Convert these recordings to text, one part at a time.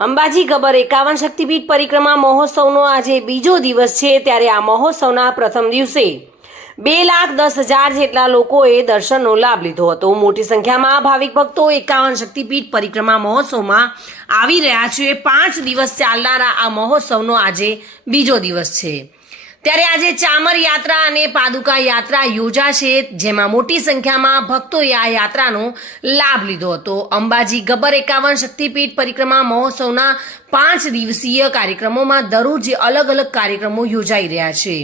અંબાજી ગબ્બર 51 શક્તિપીઠ પરિક્રમા મહોત્સવનો આજે બીજો દિવસ છે, ત્યારે આ મહોત્સવના પ્રથમ દિવસે 2,10,000 જેટલા લોકોએ દર્શનનો લાભ લીધો હતો। મોટી સંખ્યામાં ભાવિક ભક્તો 51 શક્તિપીઠ પરિક્રમા મહોત્સવમાં આવી રહ્યા છે। 5 દિવસ ચાલનારા આ મહોત્સવનો આજે બીજો દિવસ છે, ત્યારે આજે ચામર યાત્રા અને પાદુકા યાત્રા યોજાશે, જેમાં મોટી સંખ્યામાં ભક્તોએ આ યાત્રાનો લાભ લીધો હતો। અંબાજી ગબ્બર 51 શક્તિપીઠ પરિક્રમા મહોત્સવના 5 દિવસીય કાર્યક્રમોમાં દરરોજ અલગ અલગ કાર્યક્રમો યોજાઈ રહ્યા છે।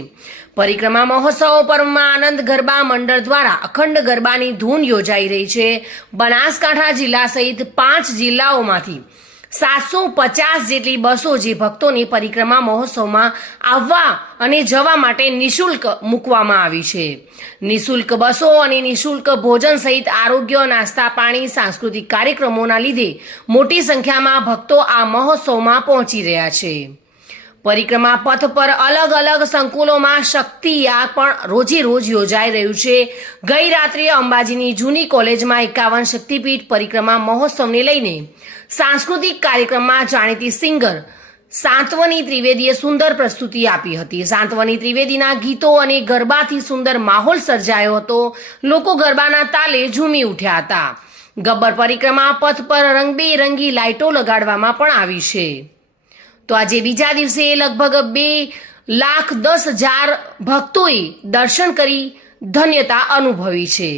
પરિક્રમા મહોત્સવ પર્વમાં આનંદ ગરબા મંડળ દ્વારા અખંડ ગરબાની ધૂન યોજાઈ રહી છે। બનાસકાંઠા જિલ્લા સહિત 5 જિલ્લાઓમાંથી 750 જેટલી બસો જે ભક્તોને પરિક્રમા મહોત્સવમાં આવવા અને જવા માટે નિઃશુલ્ક મૂકવામાં આવી છે। નિઃશુલ્ક બસો અને નિઃશુલ્ક ભોજન સહિત આરોગ્ય, નાસ્તા, પાણી, સાંસ્કૃતિક કાર્યક્રમોના લીધે મોટી સંખ્યામાં ભક્તો આ મહોત્સવમાં પહોંચી રહ્યા છે। પરિક્રમા પથ પર અલગ અલગ સંકુલોમાં શક્તિ યાગ પણ રોજે રોજ યોજાઈ રહ્યું છે। ગઈ રાત્રે અંબાજીની જૂની કોલેજમાં 51 શક્તિપીઠ પરિક્રમા મહોત્સવને લઈને સાંસ્કૃતિક કાર્યક્રમમાં જાણીતી સિંગર સાંત્વની ત્રિવેદીએ સુંદર પ્રસ્તુતિ આપી હતી। સાંત્વની ત્રિવેદીના ગીતો અને ગરબાથી સુંદર માહોલ સર્જાયો હતો। લોકો ગરબાના તાલે ઝૂમી ઉઠ્યા હતા। ગબ્બર પરિક્રમા પથ પર રંગબેરંગી લાઇટો લગાડવામાં પણ આવી છે। તો આજે બીજા દિવસે લગભગ 2,10,000 ભક્તોએ દર્શન કરી ધન્યતા અનુભવી છે।